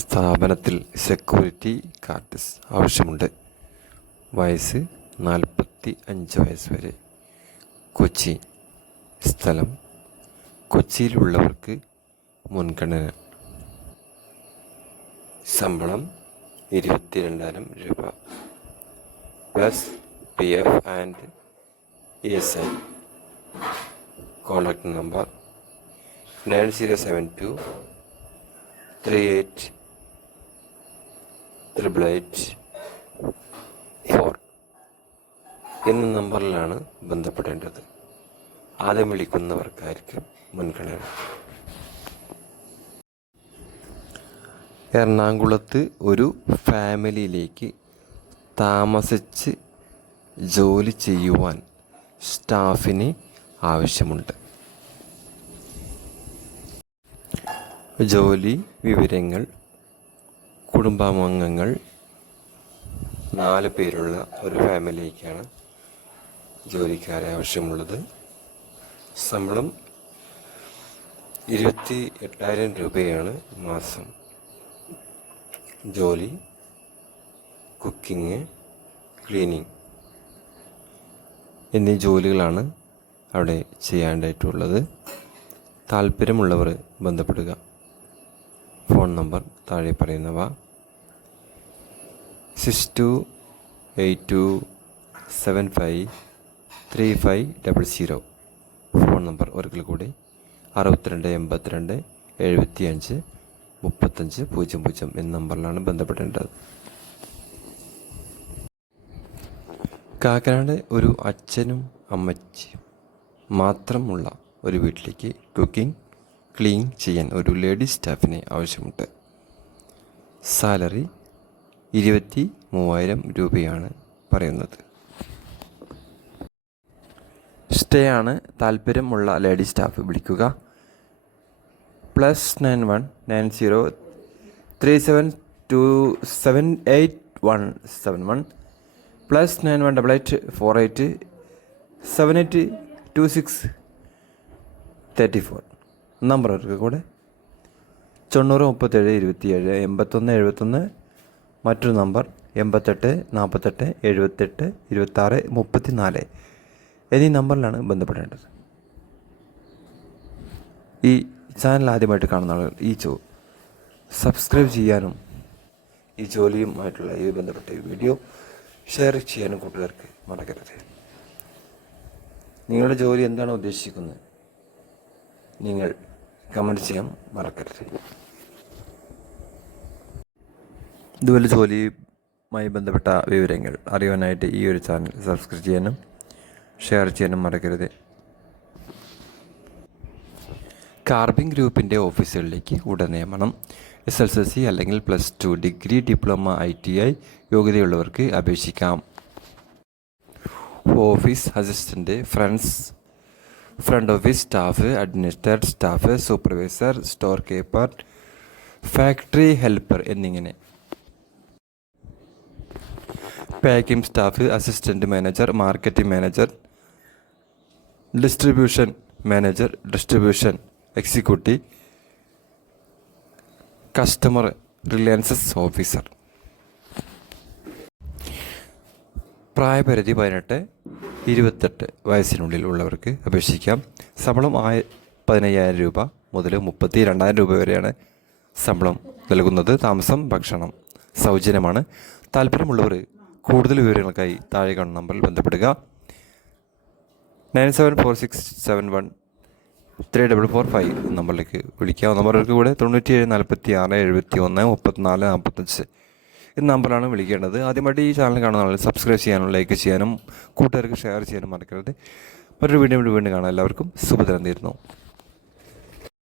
സ്ഥാപനത്തിൽ security guard ആവശ്യമുണ്ട്. വയസ്സ് 45 വയസ്സ് വരെ. കൊച്ചി. സ്ഥലം കൊച്ചിയിലുള്ളവർക്ക് മുൻഗണന. ശമ്പളം 22,000 രൂപ plus PF and ESI. Contact number 9072 388884 എന്ന നമ്പറിലാണ് ബന്ധപ്പെടേണ്ടത്. ആദ്യം വിളിക്കുന്നവർക്കായിരിക്കും മുൻഗണന. എറണാകുളത്ത് ഒരു ഫാമിലിയിലേക്ക് താമസിച്ച് ജോലി ചെയ്യുവാൻ സ്റ്റാഫിന് ആവശ്യമുണ്ട്. ജോലി വിവരങ്ങൾ: കുടുംബാംഗങ്ങൾ 4 പേരുള്ള ഒരു ഫാമിലിക്കാണ് ജോലിക്കാരെ ആവശ്യമുള്ളത്. ശമ്പളം 28,000 രൂപയാണ് മാസം. ജോലി കുക്കിംഗ്, ക്ലീനിങ് എന്നീ ജോലികളാണ് അവിടെ ചെയ്യാനായിട്ടുള്ളത്. താല്പര്യമുള്ളവർ ബന്ധപ്പെടുക. ഫോൺ നമ്പർ താഴെ പറയുന്നവ: 6282753500. ഫോൺ നമ്പർ ഒരിക്കൽ കൂടി 6282753500 എന്ന നമ്പറിലാണ് ബന്ധപ്പെടേണ്ടത്. കാക്കനാട് ഒരു അച്ഛനും അമ്മച്ചിയും മാത്രമുള്ള ഒരു വീട്ടിലേക്ക് കുക്കിംഗ്, ക്ലീൻ ചെയ്യാൻ ഒരു ലേഡി സ്റ്റാഫിനെ ആവശ്യമുണ്ട്. സാലറി 23,000 രൂപയാണ് പറയുന്നത്. സ്റ്റേ ആണ്. താല്പര്യമുള്ള ലേഡി സ്റ്റാഫ് വിളിക്കുക. +91 90 37278171 +91 88 48 78 2634. നമ്പർ അവർക്ക് കൂടെ 90 37 27 81 71. മറ്റൊരു നമ്പർ 88 48 78 26 34 എന്നീ നമ്പറിലാണ് ബന്ധപ്പെടേണ്ടത്. ഈ ചാനൽ ആദ്യമായിട്ട് കാണുന്ന ആളുകൾ സബ്സ്ക്രൈബ് ചെയ്യാനും ഈ ജോലിയുമായിട്ടുള്ള ഈ ബന്ധപ്പെട്ട ഈ വീഡിയോ ഷെയർ ചെയ്യാനും കൂട്ടുകാർക്ക് മറക്കരുത്. നിങ്ങളുടെ ജോലി എന്താണ് ഉദ്ദേശിക്കുന്നത് നിങ്ങൾ കമൻറ്റ് ചെയ്യാൻ മറക്കരുത്. ഇതുപോലെ ജോലിയുമായി ബന്ധപ്പെട്ട വിവരങ്ങൾ അറിയാനായിട്ട് ഈ ഒരു ചാനൽ സബ്സ്ക്രൈബ് ചെയ്യാനും ഷെയർ ചെയ്യാനും മറക്കരുത്. കാർബിംഗ് ഗ്രൂപ്പിൻ്റെ ഓഫീസുകളിലേക്ക് ഉടൻ നിയമനം. SSLC അല്ലെങ്കിൽ +2 ഡിഗ്രി, ഡിപ്ലോമ, ITI യോഗ്യതയുള്ളവർക്ക് അപേക്ഷിക്കാം. Office assistant, front office staff, administrative staff, supervisor, store keeper, factory helper എന്നിങ്ങനെ. Packing staff, assistant manager, marketing manager, distribution manager, distribution executive, customer relations officer. പ്രായപരിധി 18-28 വയസ്സിനുള്ളിൽ ഉള്ളവർക്ക് അപേക്ഷിക്കാം. ശമ്പളം 15,000 രൂപ മുതൽ 32,000 രൂപ വരെയാണ് ശമ്പളം നൽകുന്നത്. താമസം, ഭക്ഷണം സൗജന്യമാണ്. താല്പര്യമുള്ളവർ കൂടുതൽ വിവരങ്ങൾക്കായി താഴെ കാണുന്ന നമ്പറിൽ ബന്ധപ്പെടുക. 9746713445 നമ്പറിലേക്ക് വിളിക്കാം. നമ്പറുകൾക്ക് കൂടെ 97 46 71 34 45 ഈ നമ്പറാണ് വിളിക്കേണ്ടത്. ആദ്യമായിട്ട് ഈ ചാനൽ കാണുന്ന ആളുകൾ സബ്സ്ക്രൈബ് ചെയ്യാനും ലൈക്ക് ചെയ്യാനും കൂട്ടുകാർക്ക് ഷെയർ ചെയ്യാനും മറക്കരുത്. മറ്റൊരു വീണ്ടും കാണാം. എല്ലാവർക്കും ശുഭദിനം നേരുന്നു.